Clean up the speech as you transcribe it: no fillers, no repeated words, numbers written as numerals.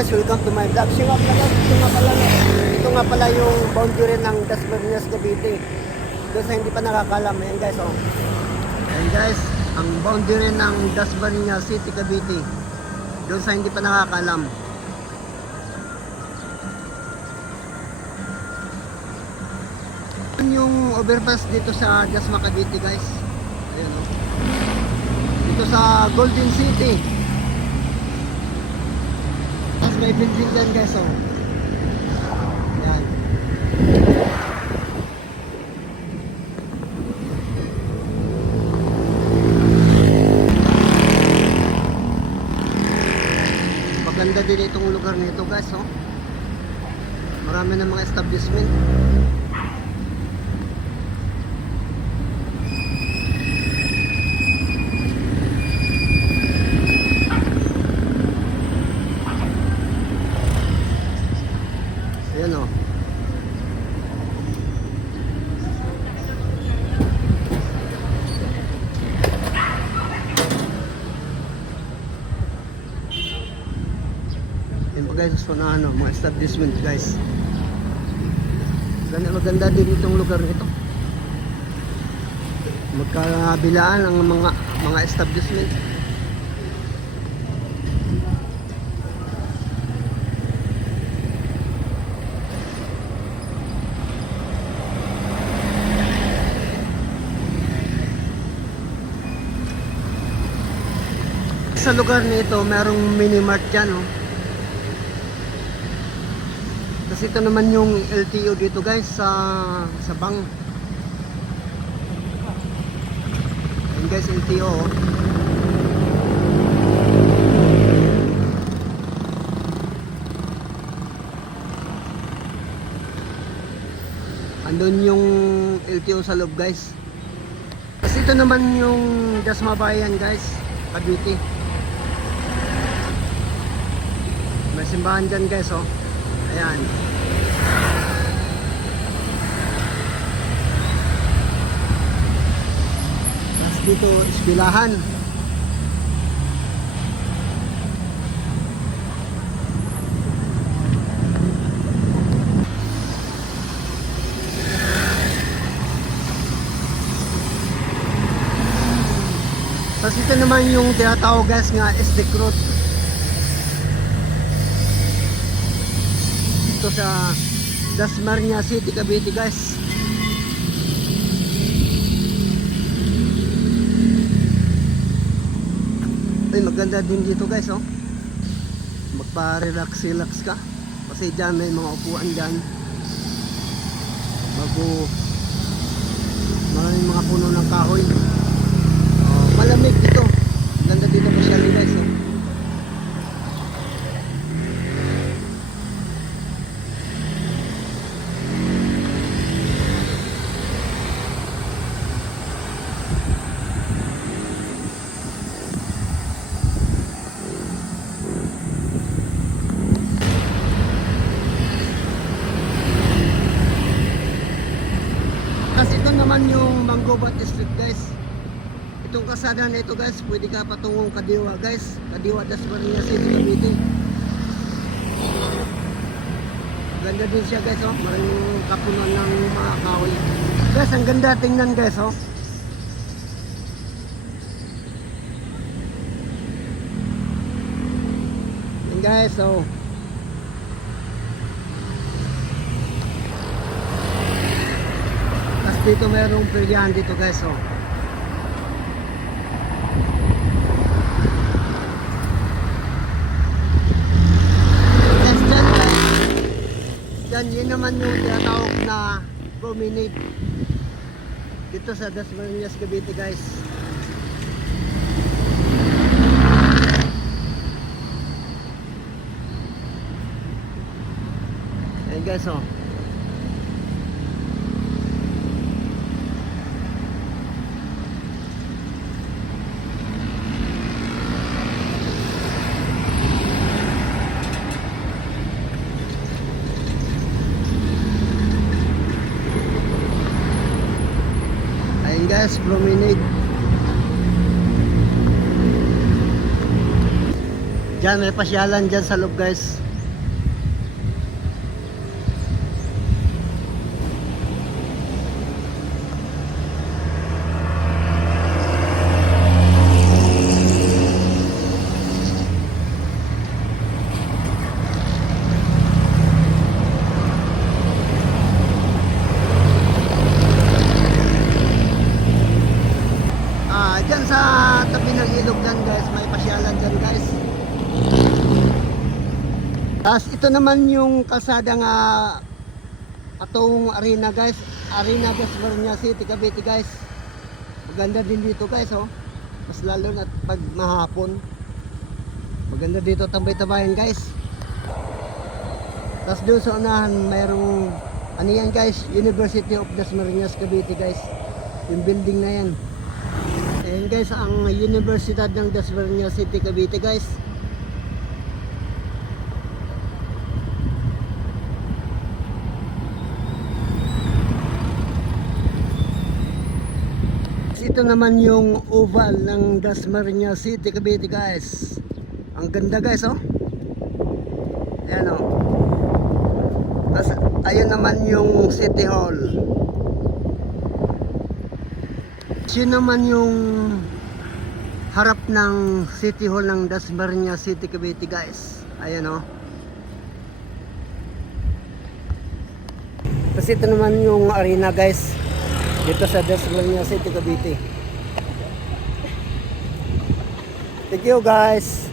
guys, welcome to my vlog. Ito nga pala yung boundary ng Dasmariñas, Cavite. Doon sa hindi pa nakakalam, ayan guys, oh. Ayan guys, ang boundary ng Dasmariñas City, Cavite. Doon sa hindi pa nakakalam. Yung overpass dito sa Dasma, Cavite guys. Ayan, oh. Dito sa Golden City. Tapos may building dyan guys, oh. Ayan. Maganda din itong lugar nito guys, oh. Marami ng mga establishment. Ayan, o. Ayan pa guys, so na ano, mga establishment guys. Maganda din itong lugar nito. Magkabilaan ang mga establishment. Sa lugar nito, merong mini-mart dyan, oh. Kasi ito naman yung LTO dito guys, sa Bang. Ayan guys, LTO, oh. Andun yung LTO sa loob guys. Kasi ito naman yung Dasma Bayan guys, Cavite. May simbahan dyan guys, oh. Ayan. Tapos dito, eskwelahan. Tapos ito naman yung tinatawag guys nga SD Cruz. Ito sa Dasmariñas City, Cavite guys. Ay, maganda din dito guys, oh. Magpa-relax ka. Kasi dyan may mga upuan dyan. Maraming mga puno ng kahoy. Malamig dito. Ganda dito masyali guys, oh. Kasi ito naman yung Mangubat District guys. Itong kasada na ito guys, pwede ka patungong Kadiwa guys. Kadiwa Dasmariñas City, Cavite. Ganda din siya guys, oh. Maraming kapunuan ng mga kahoy. Guys, ang ganda tingnan guys, oh. Yan guys, oh. Tapos dito mayroong pilihan dito guys, oh. Yun naman yung tinatawag na promenade dito sa Dasmariñas, Cavite guys. Ayan guys, oh. Guys, promenade. Diyan may pasyalan dyan sa loob guys. Tapos ito naman yung kalsada nga atong arena guys. Arena Dasmariñas City, Cavite guys. Maganda din dito guys oh. Mas lalo na pag mahapon. Maganda dito tambay-tambayan guys. Tapos doon sa unahan mayroong ano yan guys, University of Dasmariñas Cavite guys. Yung building na yan. Ayan guys ang Universidad ng Dasmariñas City, Cavite guys. Ito naman yung oval ng Dasmariñas City, Cavite guys. Ang ganda guys oh. Ayan oh. Tapos ayun naman yung City Hall. Yun naman yung harap ng City Hall ng Dasmariñas City, Cavite guys. Ayan oh. Tapos ito naman yung arena guys. Dito sa Dasmariñas City, Cavite. Thank you guys.